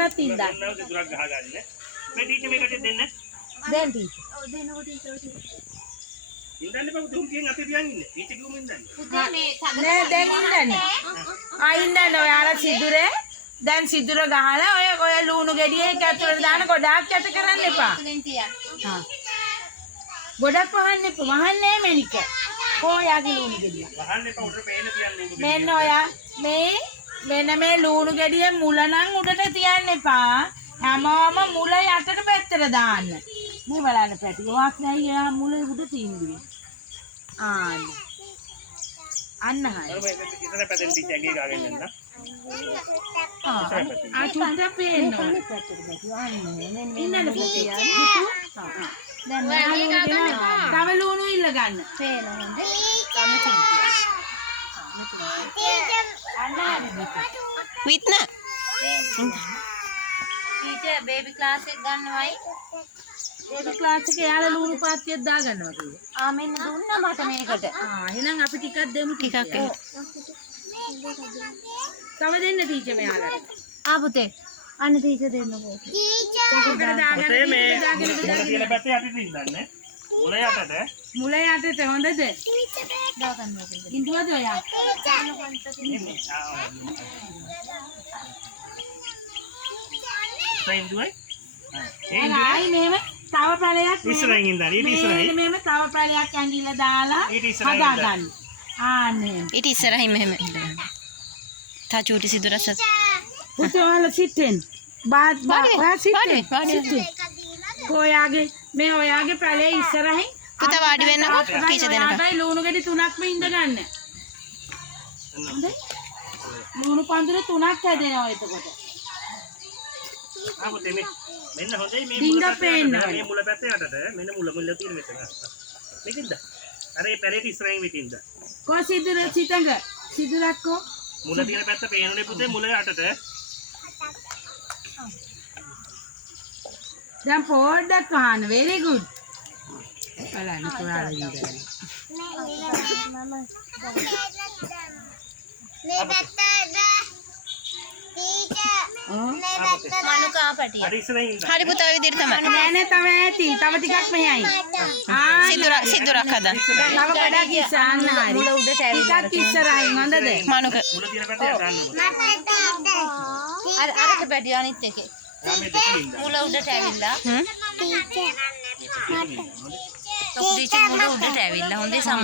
මෙතනත් ඉඳන්. සිදුරක් ගහගන්න. මේ ටීචර් මේකට දෙන්න. දැන් ටීචර්. ඔව් දෙන්නකො ටීචර්. ඉඳන්න බබු දුම් කියෙන් අපේ පියන් ඉන්නේ. ටීචර් කිව්වම ඉඳන්න. පුතේ මේ නෑ දැන් ඉඳන්නේ. ඉඳන්න ඔයාලා සිදුරේ. දැන් සිදුර ගහලා ඔය ලුණු ගෙඩිය එක ඇතුළට දාන ගොඩාක් යට කරන්න එපා. තුලින් තියන්න. හා. ගොඩක් වහන්න එපා. වහන්නේ මේනික. කොයාගේ ලුණු ගෙඩිය. වහන්න එපා උඩට පේන පියන් ලුණු. මෙන්න ඔයා මෙන්න මේ ලුණු ගෙඩිය මුල නම් උඩට තියන්න එපා. හැමෝම මුල යටට පැත්තට දාන්න. මේ බලන්න පැටි. වාස්නයි යා මුල උඩ තියන්නේ. අන්න හරි. මේ ඉතන පැදෙන් ටීචර් ඇගේ ගාගෙන යන්න. චුට්ට පේන්න ඕනේ. ඉන්නද පුතේ? දැන් තව ලුණු ඉල්ල ගන්න. පේන හොඳ. විත්න ටීචර් බේබි ක්ලාස් එක ගන්නවයි. බේබි ක්ලාස් එකේ යාලා ලුණු පාත්තියක් දා ගන්නවා කිව්වා. මෙන්න දුන්නා මට මේකට. එහෙනම් අපි ටිකක් දෙමු ටිකක් තව දෙන්න ටීචර් මෙයාලට. පුතේ අන්න ටීචර් දෙන්නකෝ. පුතේ මේ මුල තියෙන පැත්තේ යටින් ඉඳන්නේ. මුල යටට. මුල යටට හොඳද? දාගන්න ඕක. ඉඳුවද ඔයා? සයින්දුවයි. ආයි මෙහෙම තව පැලයක් ඉස්සරහින් ඉඳන් ඊට ඉස්සරහින්. මෙහෙම තව පැලයක් ඇඟිල්ල දාලා ඊට ඉස්සරහින් හදා ගන්න. ආන්නේ. ඊට ඉස්සරහින් මෙහෙම තා චූටි සිදුරස පුතේ ඔයාලා සිටෙන්. ඔයා සිටෙන්. මේ ඔයාගේ පැලේ ඉස්සරහින් පුතා වාඩි වෙන්නකෝ ටීචර් දෙනකම්. ආයි ලුණු ගෙඩි 3ක්ම ඉඳ ගන්න. ලුණු පඳුර 3ක් හැදෙනවා එතකොට. පුතේ මෙන්න හොඳයි මේ ඩිංග පේන්න මේ මුල පැත්තේ යටට මෙන්න මුල තියෙන මෙතන. මේකෙන්ද? අර ඒ පැලේට ඉස්සරහින් මෙතින්ද. කො සිදුර සිටඟ සිදුරක් කො මුල තියෙන පැත්ත පේනුනේ පුතේ මුල යටට. දැන් පොඩ්ඩක් වහන්න. very good. බලන්න පුරාලා ඉඳලා. මේ පැත්තට ටීචර් මනුකා පැටිය. අර ඉස්සරහින් ඉඳන්. හරි පුතා ඔය විදිහට තමයි. නෑ තව ඈතින් තව ටිකක් මෙහායි. සිදුරක් හදා. තව ගොඩක් ඉස්සන්න හරි. මුල උඩට ඇවිල්ලා. ටිකක් ඉස්සරහින් හොඳද? මනුක මුල තියෙන පැත්තේ දාන්න ඕනේ. අරක පැටිය අනිත් එකේ. මේ දෙකේ ඉඳන්. මුල උඩට ඇවිල්ලා. ටීචර් මුල උඩට ඇවිල්ලා. හොඳේ සම